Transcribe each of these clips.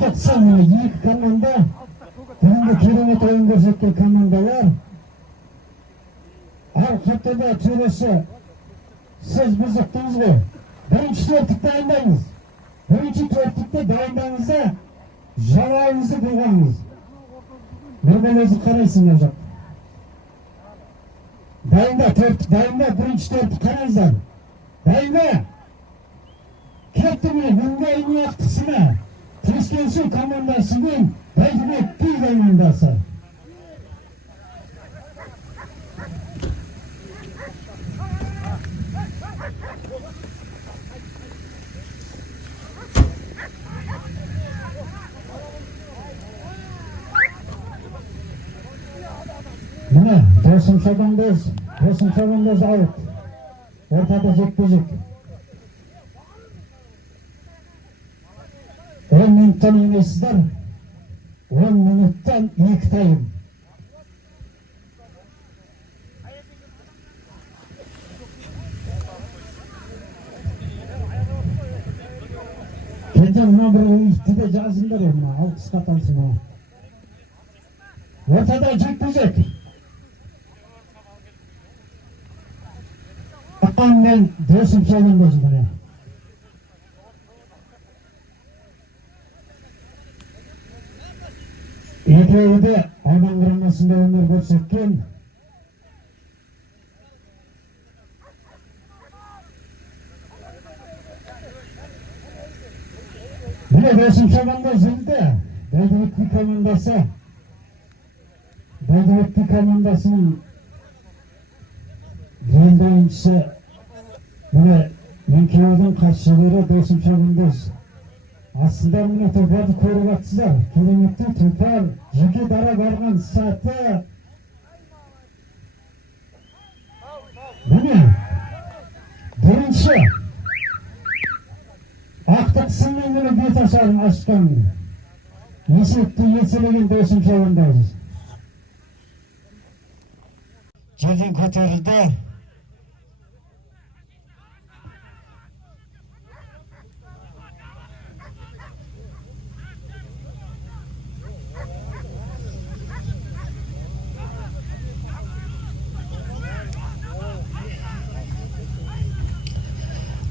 Ақтықсан екі команда, бүгінгі керемет ойын көрсеткен командалар. Ал қаптада төреші, сіз біз ұқтыңыз ғой. Бірінші төрттік дайындаңыз. Бірінші төрттікті дайындаңыз да, жалайыңызды болғаңыз. Нұрбен өзі қарайсың ол жақ. Дайында төрттік, дайында бірінші төрттік қараңыздар. Дайында. Кетті ме, бүгінгі айның ақтықсына. Тескенсу командасымен Бәйдібек Би командасы. Міне, Досым Шабандоз аут. Ортада жекпе-жек. 10 минуттан емессіздер. 10 минуттан 2 тайым. Кенже мына бір үйтті де жазыңдар мына, алқысқа тансын мына. Ортада жекпе-жек. Ақан мен Досым Шабандоз міне. Екеуі де Айман құрамасында өнер көрсеткен. Міне Досым Шабандоз елді. Бәйдібек Би командасы. Бәйдібек Би командасының енді ойыншысы. Міне екеудің қарсылары Досым Шабандоз. Астында міне тұлпарды көріп атсыздар. Кереметті тұлпар жеке дара барған саты. Міне бірінші ақтықсынмен міне бет ашқан есепті еселеген Досым Шабандоз. Жерден көтерілді.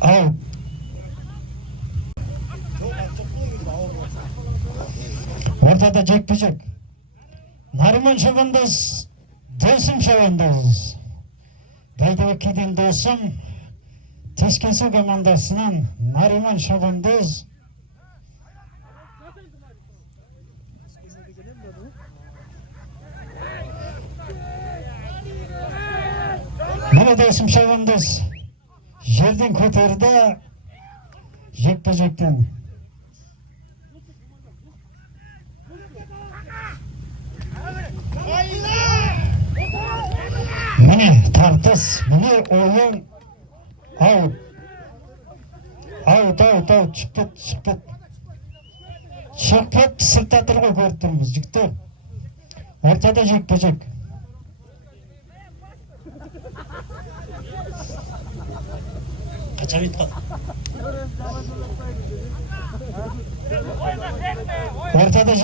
Ал. Ортада жекпе-жек. Нариман Шабандоз, Досым Шабандоз. Бәйдібек Биден Досым, Тескенсу командасынан Нариман Шабандоз. Міне Досым Шабандоз жерден көтерді жекпе-жектен. Міне тартыс, міне ойын аут. Аут, шықпет. Шықпет, сыртта тұрғы көріп тұрмыз, жікті. Ортада жекпе-жек. Қачабет қал. Ортада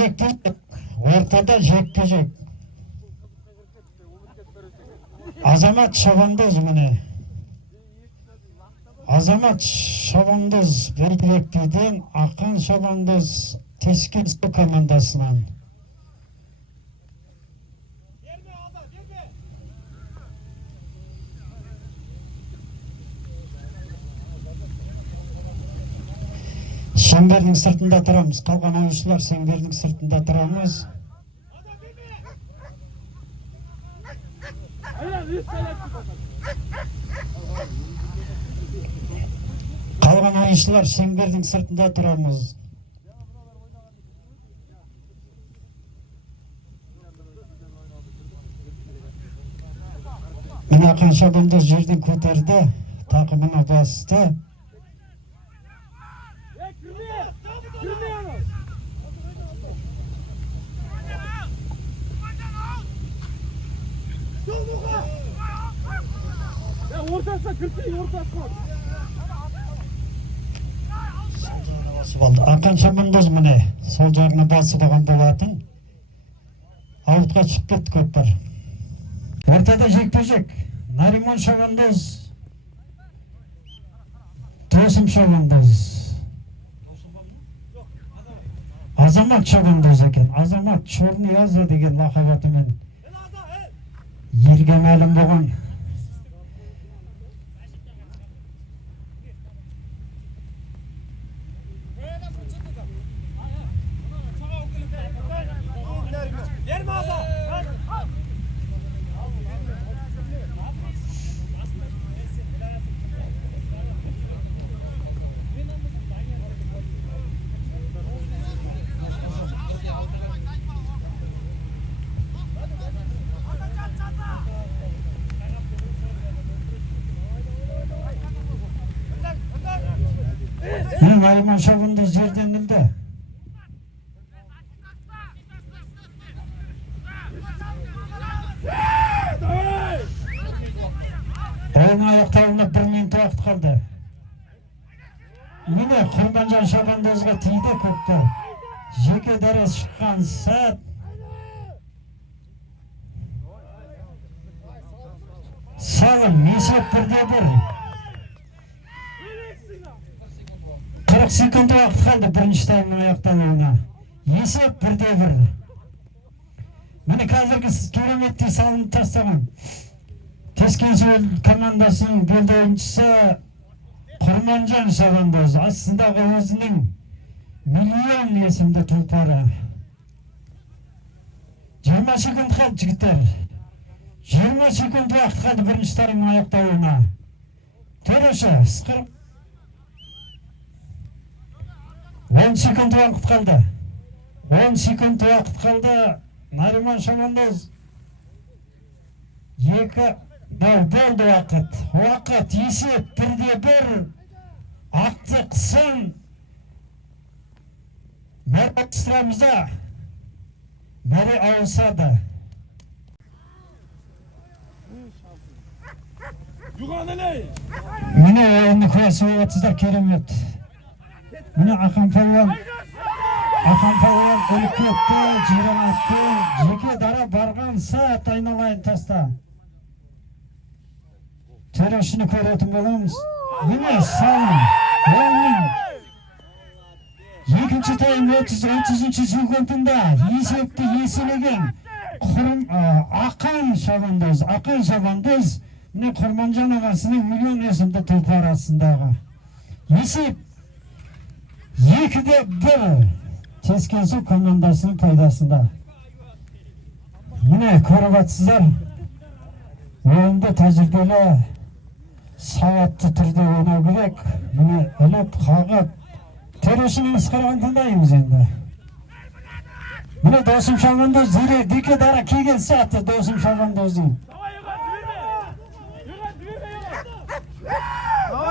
жекпе-жек. Азамат Шабандоз міне. Азамат Шабандоз Бәйдібек Биден, Ақан Шабандоз Тескенсу командасынан. Шеңбердің сыртында тұрамыз. Қалған ойыншылар шеңбердің сыртында тұрамыз. Қалған ойыншылар шеңбердің сыртында тұрамыз. Міне Ақан Шабандоз жерден көтерді. Тақымына басты. Ортасына кірсей, ортасына. Жақсы болды. Ақан шабандоз міне сол жағына басып алған болатын. Аутқа шығып кетті көкпар. Ортада жекпе-жек. Нариман шабандоз, Досым шабандоз. Азамат шабандоз екен. Азамат Черный Язва деген лақабатымен елге мәлім болған. Narimon şabandоz жерден ілді. Oyun аяқталуына 1 минут уақыт қалды. Міне Құрбанжан шабандозға тиді көктер. Жеке дара шыққан сәт. Салым есеп 1-1. 40 секунд уақыт қалды бірінші таймның аяқталуына. Есеп 1-1. Міне қазіргі кереметтей салынып тастаған Тескенсөл командасының белді ойыншысы Құрманжан шабандоз. Астындағы өзінің миллион есімді тұлпары. 20 секунд қалды жігіттер. 20 секунд уақыт қалды бірінші таймның аяқталуына. Төреші ысқырып 10 секунд уақыт қалды. 10 секунд уақыт қалды. Нариман шабандоз 2 болды уақыт. Уақыт есеп 1-1. Ақтық сын мәре тұстырамызда. Мәре ауысады. Міне ойынды күресі ойатсыздар керемет. Міне Ақан Палуан өліп кетті, жирен атты, жеке дара барған сәт айналайын таста. Төрешіні көретін боламыз. Міне салым, ойынның екінші тайм 30-30 секундында есепті еселеген Ақан шабандоз, міне Құрманжан ағасының миллион есімді тұлпар астындағы. Есеп 2-1 Тескенсөл командасының пайдасында. Міне көріп атсыздар. Ойынды тәжірибелі, сауатты түрде ойнау керек. Міне іліп, қағып, төрешінің ысқырған тыңдаймыз енді. Міне Досым шабандоз деке дара келген сәтті Досым шабандоздың.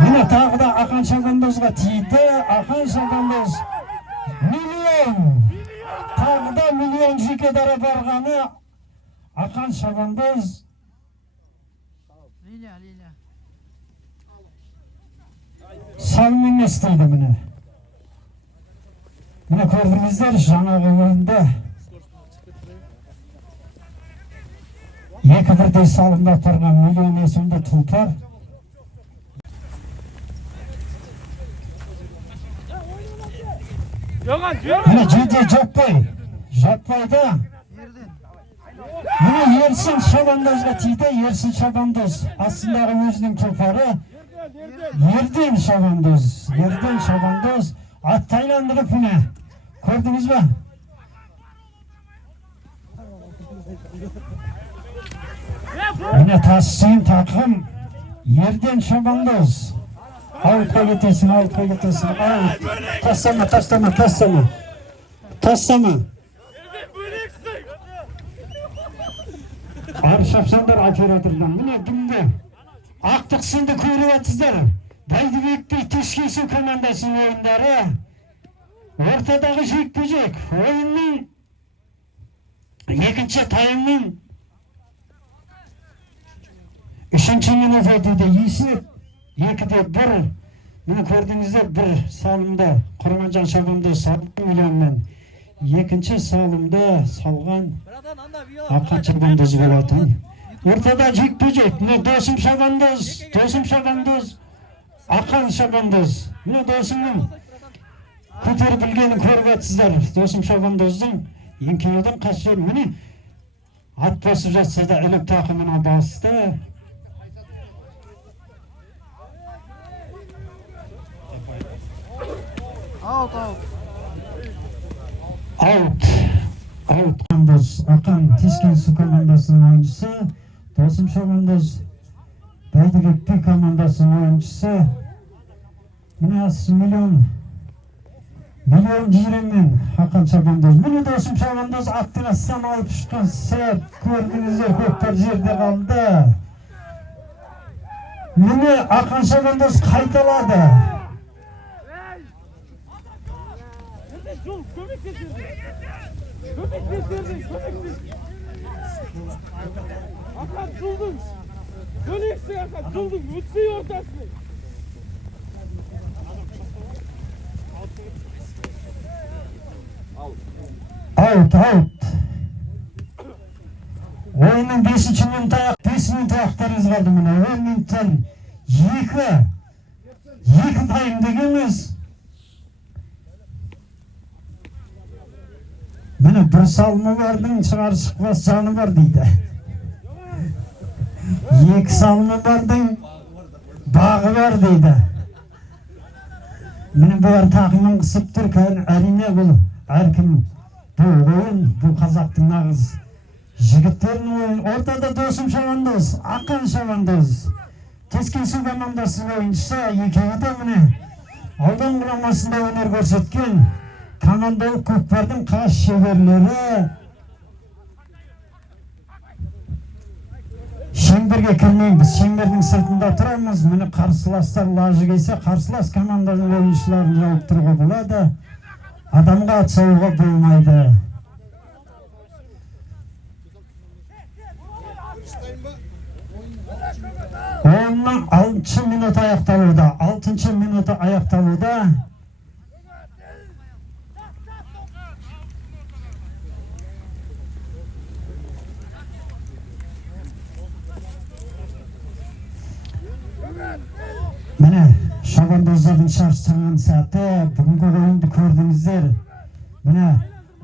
Міне тағы да Ақан шабандозға тиді. Ақан шабандоз миллион. Тағы да миллион жеке дара барғаны Ақан шабандоз. Салым емес дейді міне. Міне көрдіңіздер жаңағы ойында 2-1 салымда тұрған миллион есімді тұлпар. Міне жерде жатпайда. Міне Ерсін шабандозға тиді. Ерсін шабандоз астындағы өзінің тұлпары. Ерден шабандоз атты айландырып міне. Көрдіңіз ба? Міне тассың тақым Ерден шабандоз. Аутқа кетесің. Тастама. Ары шапсандар оператордан. Міне бүгінгі ақтық сынды көріп атсыздар. Байдыбектей Тескенсөл командасының ойындары. Ортадағы жекпе-жек. Ойынның екінші таймның 3-ші минут өтуде есеп 2-1 Mine gördüğünüzde bir salımda Kurmancan Şabandoz 6 milyondan, ikinci salımda salgan Hakan Şabandoz bolатын. Ortada jekpe-jek. Mine Dosum Şabandoz, Hakan Şabandoz. Mine Dosum'un көтеріп білгенін көріп жатсыздар. Досым Шабандоздың еңкейуден қашыр. Міне ат басып жатса да ілік тақымына басты. Аут. Ақан Тешкен Су командасының ойыншысы. Досым Шабандоз Бәйдібек Би командасының ойыншысы. Міне 1 миллион мен Hakan Şabandoz. Mine Dosum Şabandoz attın aslan alıp çıkan seyret. Gördüğünüzde kökler yerde kaldı. Mine Hakan Şabandoz kaytaladı. Hakan tuldun. Döneksin Hakan tuldun. Mutsuyu ortasını. Out. Oyunun 5. minut ayaklarınız kaldı mine. 10 minuttan 2 tayım degeniz. Mine bir salma vardın, çıkar çıkmaz canı var deydi. 2 salma vardın, bağı var deydi. Mine bu var takımın kısıp durken erine bul. Erkim bu oyun, bu Қазақтың nağız jigitlerinin oyun. Ortada Dosum Şabandoz, Hakan Şabandoz. Тешкен Су командасының oyuncusu. Екеуі de mine аудан құрамасында өнер көрсеткен командалық көкпардың қас шеберлері. Шеңберге кірмейміз, шеңбердің сыртында тұрамыз. Міне қарсыластар лажы келсе, қарсылас команданың ойыншыларын жауып тұруға болады. Адамға ат салуға болмайды. Oyunun 6. minut ayaktalıda. 6. minutu ayaktalıda. Mine Şabandozların şarjlanған saati. Бүгінгі oyundu gördünüzler. Mine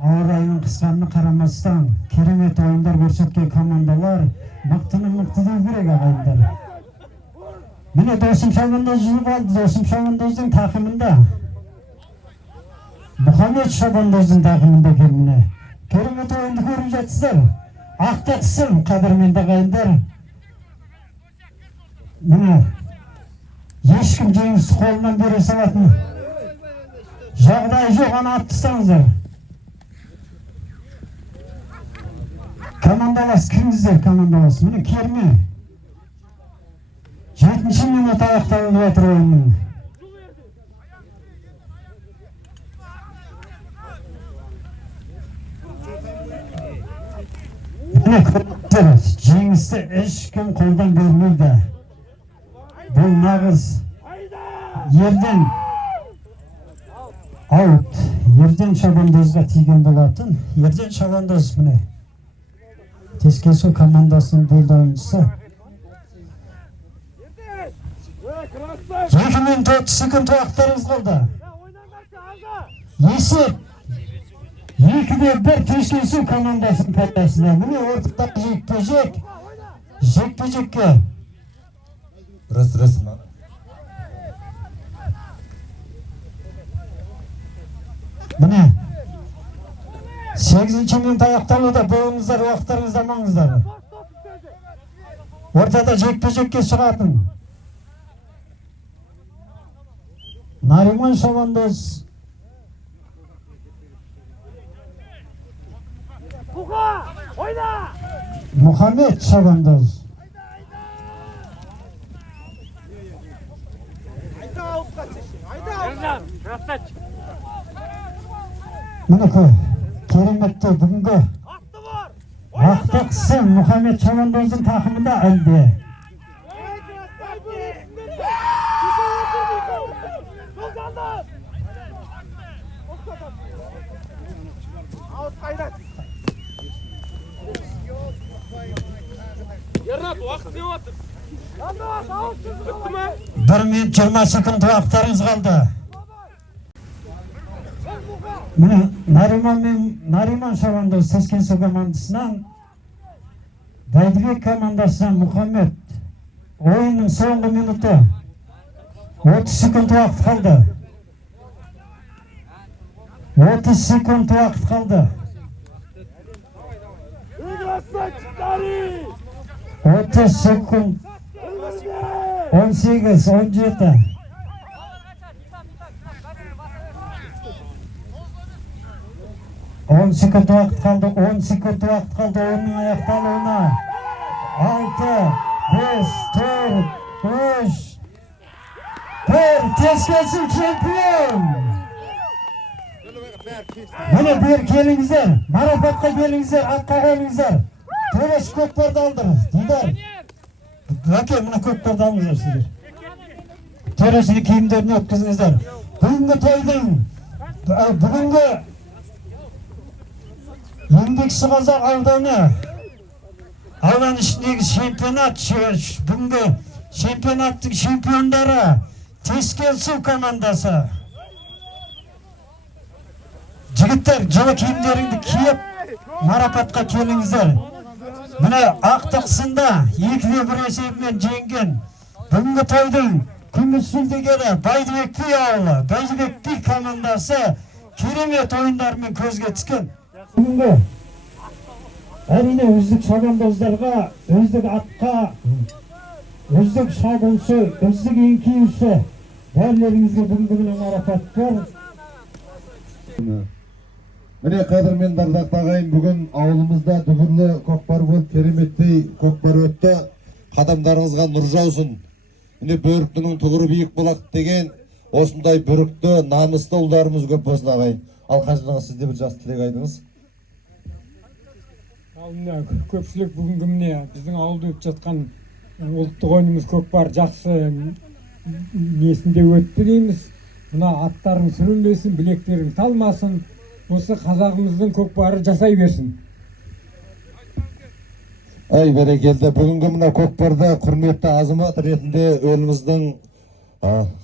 ауыр айының қысқанына қарамастан керемет ойындар көрсеткен командаlar мықты деу керек ағайындар. Mine Dosum Şabandoz жүріп алды. Dosum Şabandozdың тақымында. Мұхаммед Şabandozdың тақымында екен міне. Керемет ойынды көріп жатсыздар. Ақтақсым қадірменді ағайындар. Mine ешкім жеңіс қолынан бере салатын жағдай жоқ, ана ат тастаңыздар. Командалас кіріңіздер, командалас. Міне керме. 7. minut аяқталып жатыр ойынның. Mine көріңіздер, жеңісті ешкім қолдан бермейді. Бұл нағыз ерден аут. Ерден Şabandozға тиген болатын. Ерден Şabandoz міне Тешкен Су командасының белді ойыншысы. 2 minut 30 секунд уақыттарыңыз қалды. Есеп 2-1 Тешкен Су командасының пайдасына. Міне ортадағы жекпе-жекке. Рас ма? Mine 8. minut аяқталуда. Болыңыздар, уақыттарыңызды алмаңыздар. Ортада жекпе-жекке шығатын Нариман Şabandoz, Muhammed Şabandoz. Mine keremetті бүгінгі ақтықсы Muhammed Şabandozdың тақымында әлде. Ağız kaynak. Yarın vakit ne var? Yandı ağız bitti mi? 1 minut 20 sekund vaqtlarınız kaldı. Mine Nariman Şavandoz Seskensu komandasından Baydibek komandasından Muhammed oyunun so'nggi minuti 30 sekund vaqt kaldı. 30 sekund vaqt kaldı. 30 sekund 18 17 10 sekund vaqt kaldı. 10 sekund vaqt kaldı oyunun ayaktalığına. 6 5 4 3 Teskensu şampiyon. Mana bir kelingizler, marafatqa kelingizler, atqa kelingizler. To'lash ko'kparda aldınız. Didar. Aka, mana ko'kparda aldingizlar sizlar. To'lashning kiyimlarini o'tkazingizlar. Bugungi to'yning bugungi Yendik Sığazaq audani alan ishidagi chempionat bugungi chempionatning chempionlari Teskensu komandasi. Jigitlar, jala kiyimlaringni kiyib marafatqa kelingizlar. Mana aqtiqsinda 2-1 hisobbilan jenggan bugungi to'yning kumush so'ldagani Baydibekli o'g'li, Baydibekli komandasi keremet o'yinlar bilan ko'zga tushgan. Bugungi әрине үздік шабандозларға, үздік атқа, үздік шабуылшы, үздік еңкейші бәрлеріңізге бүгінгі марапат бар. Mine qadrmen bardaq ағайын, бүгін ауылымызда дүбірлі көкпар болып, кереметтей көкпар өтті. Қадамдарыңызға нұр жаусын. Міне бөріктінің тұғыры биік болақ деген осындай бүрікті, намысты ұлдарымыз көп болсын ағайын. Ал қажырыңыз сізде бір жас тілек айтыңыз. Мына көпшілік бүгінгі міне біздің ауылда өтіп жатқан ұлттық ойынымыз көкпар жақсы несінде өтті дейміз. Мына аттарың сүрінбесін, білектерің талмасын. Осы қазағымыздың көкпары жасай берсін. Ай бәрекелді, бүгінгі мына көкпарда құрметті азамат ретінде өзіміздің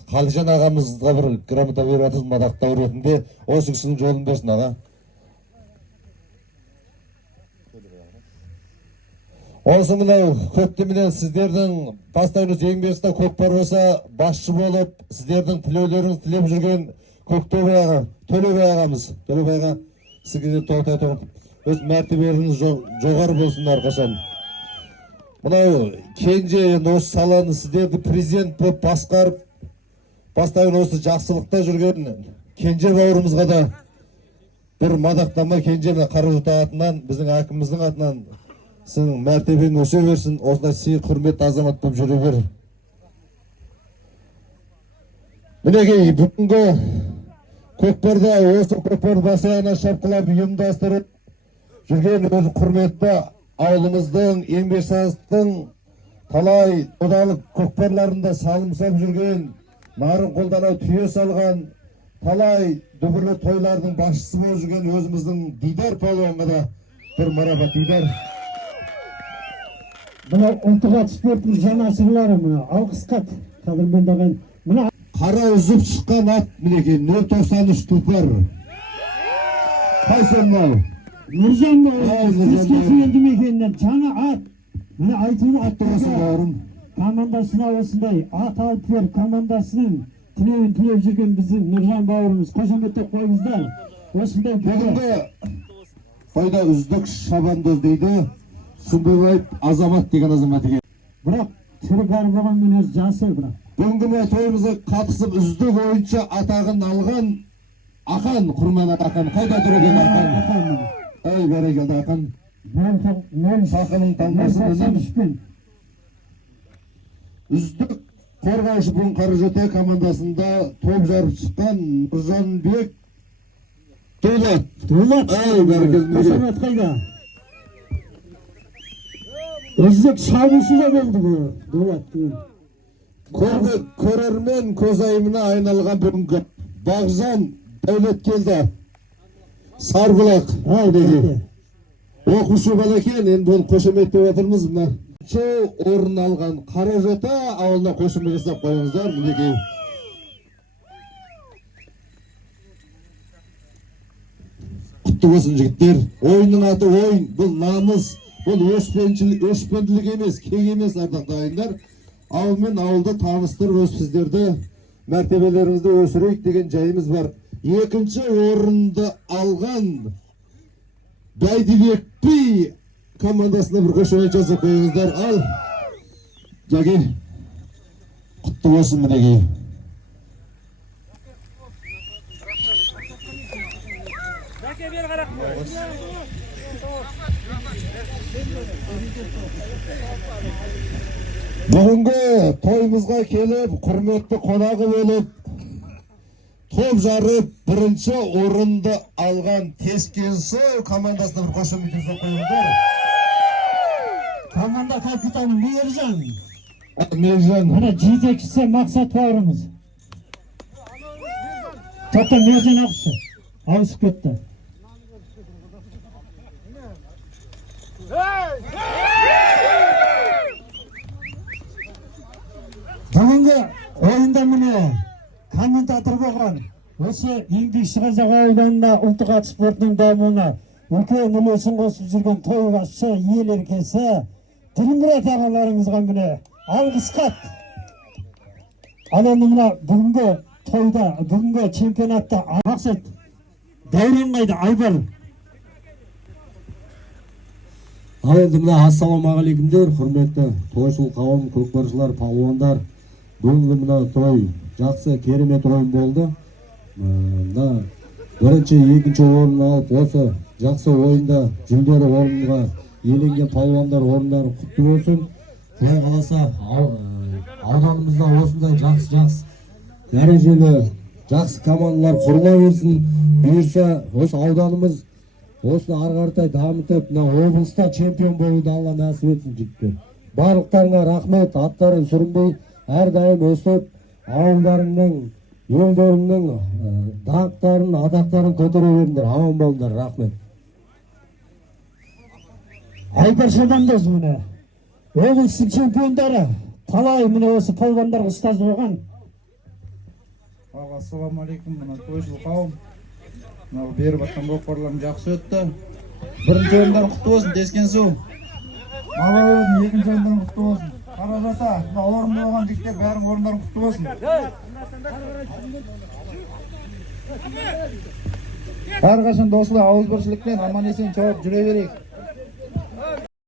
Қалжан ағамызға бір грамота беріп жатырмыз, мадақтау ретінде. Осы кісінің жолын берсін аға. Осы мынау көптемінен сіздердің бастайыңыз еңбекте көкпар болса басшы болып, сіздердің тілеулеріңіз тілеп жүрген Көктөбе аға, Төлебай ағамыз, Төлебай аға сізге тоқтай тұрып, өз мәртебелеріңіз жоғары болсын әрқашан. Мынау кенже осы саланы сіздерді президент болып басқарып, бастайын осы жақсылықта жүрген кенже бауырымызға да бір мадақтама кенжені Қаражұт атынан, біздің әкіміміздің атынан сіздің мәртебең өсе берсін, осындай сый құрметті азамат болып жүре бер. Мінекей бүгінгі көкпарда осы көкпар басына шапқылап ұйымдастырып жүрген өз құрметті ауылымыздың еңбексіздіктің талай одалық көкпарларында салым салып жүрген, нарын қолданау түйе салған, талай дүбірлі тойлардың басшысы болып жүрген өзіміздің Дидар палуанға да бір марапат. Дидар. Мына ұлттық ат спортының жаңа сырлары мына алғысқат қадірмен ағайын. Мына қара үзіп шыққан ат мінекей 093 тұлпар. Қайсы мынау? Нұржан Teskensu елді мекенінен жаңа ат. Мына айтуын ат тұрғысы бауырым. Командасына осындай ат алып бер командасының тілеуін тілеп жүрген біздің Нұржан бауырымыз. Қошеметтеп қойыңыздар. Осындай бүгінгі тойда үздік шабандоз дейді. Сүмбебаев азамат деген азамат екен. Бірақ түрі бар болғанмен өз жасы бірақ. Бүгінгі тойымызға қатысып үздік ойыншы атағын алған Ақан, құрман Ақан. Қайда тұр екен Ақан? Ай бәрекелді Ақан. Сақының талмасын. Үздік қорғаушы бүгін Қаражөте командасында топ жарып шыққан Нұржанбек Дулат. Ай бәрекелді. Қошемет қайда? Үздік шабушы да болды бұл Дулат деген. Көрермен көзайымына айналған бүгінгі Бағжан Devletkel'de Sargulak Haydi. Оқушы бала екен, енді оны қошеметтеп жатырмыз мына. Орын алған Қаражата ауылына қошемет жасап қойыңыздар, мінекей. Құтты болсын жігіттер. Ойынның аты ойын, бұл намыс, бұл өшпенділік емес, кек емес ардақты ағайындар. Ауыл мен ауылды таныстырып өз сіздерді мәртебелеріңізді өсірейік деген жайымыз бар. Екінші орынды алған Бәйдібек би командасына бір қошемет жасап қойыңыздар. Ал Жәке, құтты болсын мінекей. Бүгінгі тойымызға келіп, құрметті қонағы болып, топ жарып, бірінші орынды алған Тескенсой командасына бір қошемет жасап қойыңыздар. Команда капитаны Мейіржан. Мейіржан. Мына жетекшісі Мақсат бауырымыз. Тоқта Мейіржан ақысы. Ауысып кетті. Бүгінгі ойында міне комментатор болған осы еңбекші қазақ ауданында ұлттық ат спортының дамуына үлкен үлесін қосып жүрген той басшы ел еркесі Ділмұрат ағаларыңызға міне алғыс хат. Ал енді мына бүгінгі тойда, бүгінгі чемпионатта Мақсат Дәурен қайда? Айбар. Ал енді мына ассалаумағалейкумдер, құрметті тойшыл қауым, көкпаршылар, палуандар. Бүгінгі мына той жақсы, керемет ойын болды. Мына бірінші, екінші орын алып, осы жақсы ойында жүлделі орынға иеленген палуандар орындары құтты болсын. Құдай қаласа ауданымызда осындай жақсы дәрежелі жақсы командалар құрыла берсін. Бұйырса осы ауданымыз осыны ары қаратай дамытып, мына облыста чемпион болуды Алла нәсіп етсін жігіттер. Барлықтарыңа рахмет, аттарын сүрінбей, әрдайым өсіп, ауылдарыңның, елдеріңнің даңқтарын, атақтарын көтере беріңдер. Аман болыңдар, рахмет. Айбар Шабандоз міне облыстың чемпиондары талай міне осы палуандарға ұстаз болған. Ассалаумағалейкум, мына тойшыл қауым. Мынау беріп жатқан көкпарларым жақсы өтті. Бірінші ойындар құтты болсын, Тескенсу. Мағауын екінші ойындар құтты болсын. Қаражата, мына орында болған жігіттер бәрің орындарын құтты болсын. Әрқашан досты ауызбіршілікпен аман есен жауап жүре берейік.